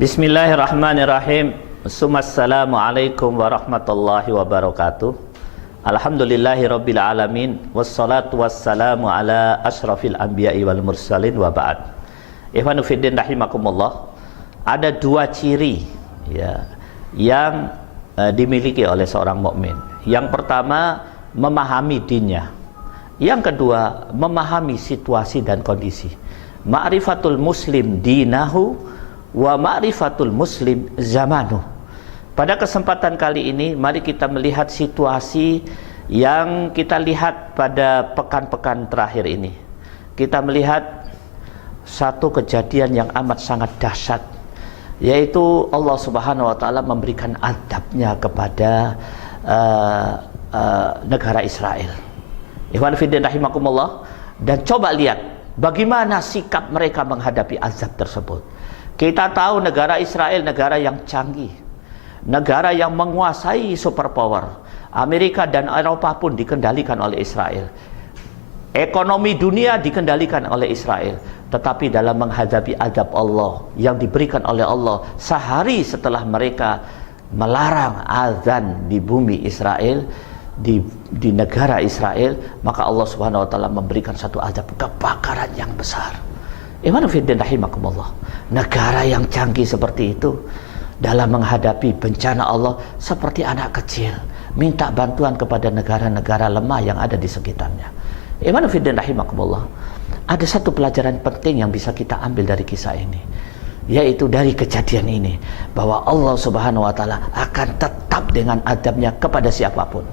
Bismillahirrahmanirrahim. Assalamualaikum warahmatullahi wabarakatuh. Alhamdulillahi rabbil alamin. Wassalatu wassalamu ala ashrafil anbiya'i wal mursalin wa ba'd. Ikhwanu fiddin rahimakumullah. Ada dua ciri ya, yang dimiliki oleh seorang mukmin. Yang pertama, memahami dinnya. Yang kedua, memahami situasi dan kondisi. Ma'rifatul muslim dinahu wa ma'rifatul muslim zamanu. Pada kesempatan kali ini mari kita melihat situasi yang kita lihat pada pekan-pekan terakhir ini. Kita melihat satu kejadian yang amat sangat dahsyat, yaitu Allah Subhanahu wa taala memberikan adabnya kepada negara Israel. Ikhwan fillah rahimakumullah. Dan coba lihat bagaimana sikap mereka menghadapi azab tersebut. Kita tahu negara Israel negara yang canggih, negara yang menguasai superpower. Amerika dan Eropa pun dikendalikan oleh Israel. Ekonomi dunia dikendalikan oleh Israel. Tetapi dalam menghadapi azab Allah yang diberikan oleh Allah sehari setelah mereka melarang azan di bumi Israel, di negara Israel, maka Allah Subhanahu wa taala memberikan satu azab kebakaran yang besar. Ikhwanu fiddin rahimakumullah. Negara yang canggih seperti itu dalam menghadapi bencana Allah seperti anak kecil minta bantuan kepada negara-negara lemah yang ada di sekitarnya. Ikhwanu fiddin rahimakumullah. Ada satu pelajaran penting yang bisa kita ambil dari kisah ini, yaitu dari kejadian ini, bahwa Allah Subhanahu wa taala akan tetap dengan adabnya kepada siapapun.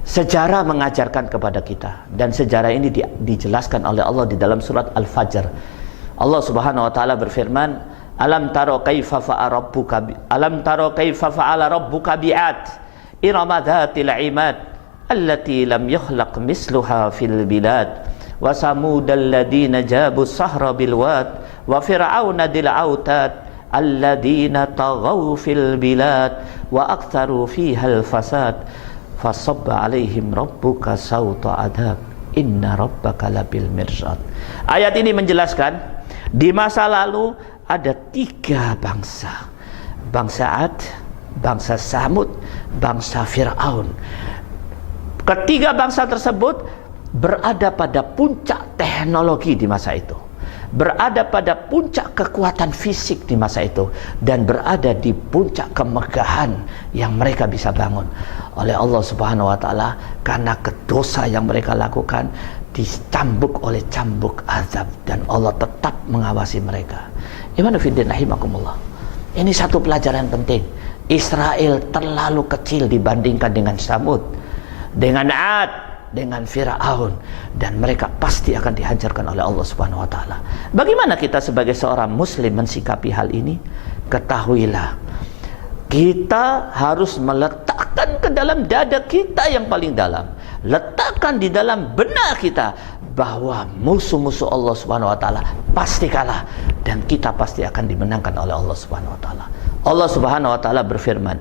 Sejarah mengajarkan kepada kita, dan sejarah ini dijelaskan oleh Allah di dalam surat Al-Fajr. Allah Subhanahu wa taala berfirman, "Alam taro kaifa fa'ala rabbuka bi'ad irama dzatil 'imad allati lam yukhlaq misluha fil bilad wa samudal ladzina jabu sahra bil wad wa fir'auna dil autad alladzina taghaw fil bilad wa aktsaru fiha al fasad fasabba alaihim rabbuka sauta adab inna rabbaka labil mirsad." Ayat ini menjelaskan di masa lalu ada tiga bangsa: bangsa Ad, bangsa Samud, bangsa Fir'aun. Ketiga bangsa tersebut berada pada puncak teknologi di masa itu, berada pada puncak kekuatan fisik di masa itu, dan berada di puncak kemegahan yang mereka bisa bangun. Oleh Allah Subhanahu wa taala, karena kedosa yang mereka lakukan, dicambuk oleh cambuk azab, dan Allah tetap mengawasi mereka. Iman fiddin rahimakumullah. Ini satu pelajaran penting. Israel terlalu kecil dibandingkan dengan Samud, dengan Ad, dengan Fir'aun, dan mereka pasti akan dihancurkan oleh Allah Subhanahu wa taala. Bagaimana kita sebagai seorang muslim mensikapi hal ini? Ketahuilah, kita harus meletakkan ke dalam dada kita yang paling dalam, letakkan di dalam benak kita bahwa musuh-musuh Allah Subhanahu wa taala pasti kalah, dan kita pasti akan dimenangkan oleh Allah Subhanahu wa taala. Allah Subhanahu wa taala berfirman,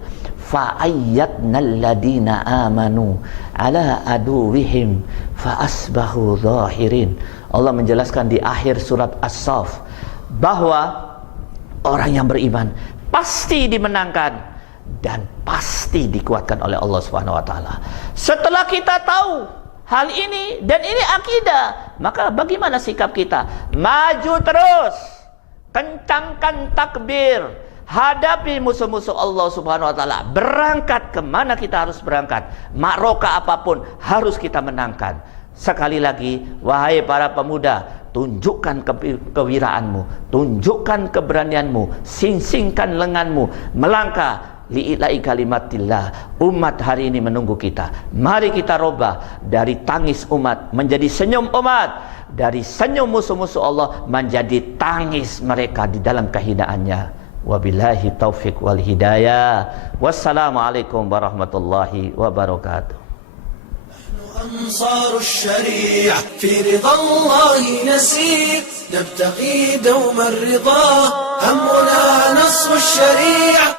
"Fa'ayyatnal ladina amanu ala aduwihim fa'asbahu zahirin." Allah menjelaskan di akhir surat As-Saff bahwa orang yang beriman pasti dimenangkan dan pasti dikuatkan oleh Allah Subhanahu wa taala. Setelah kita tahu hal ini, dan ini akidah, maka bagaimana sikap kita? Maju terus, kencangkan takbir, hadapi musuh-musuh Allah Subhanahu wa taala. Berangkat kemana kita harus berangkat, makroka apapun harus kita menangkan. Sekali lagi, wahai para pemuda, tunjukkan kewiraanmu, tunjukkan keberanianmu, sing-singkan lenganmu, melangkah li'ila'i kalimatillah. Umat hari ini menunggu kita. Mari kita robah dari tangis umat menjadi senyum umat, dari senyum musuh-musuh Allah menjadi tangis mereka di dalam kehinaannya. Wabillahi taufiq wal hidayah. Wassalamualaikum warahmatullahi wabarakatuh. أنصار الشريعة في رضا الله نسير نبتغي دوم الرضا همنا نصر الشريعة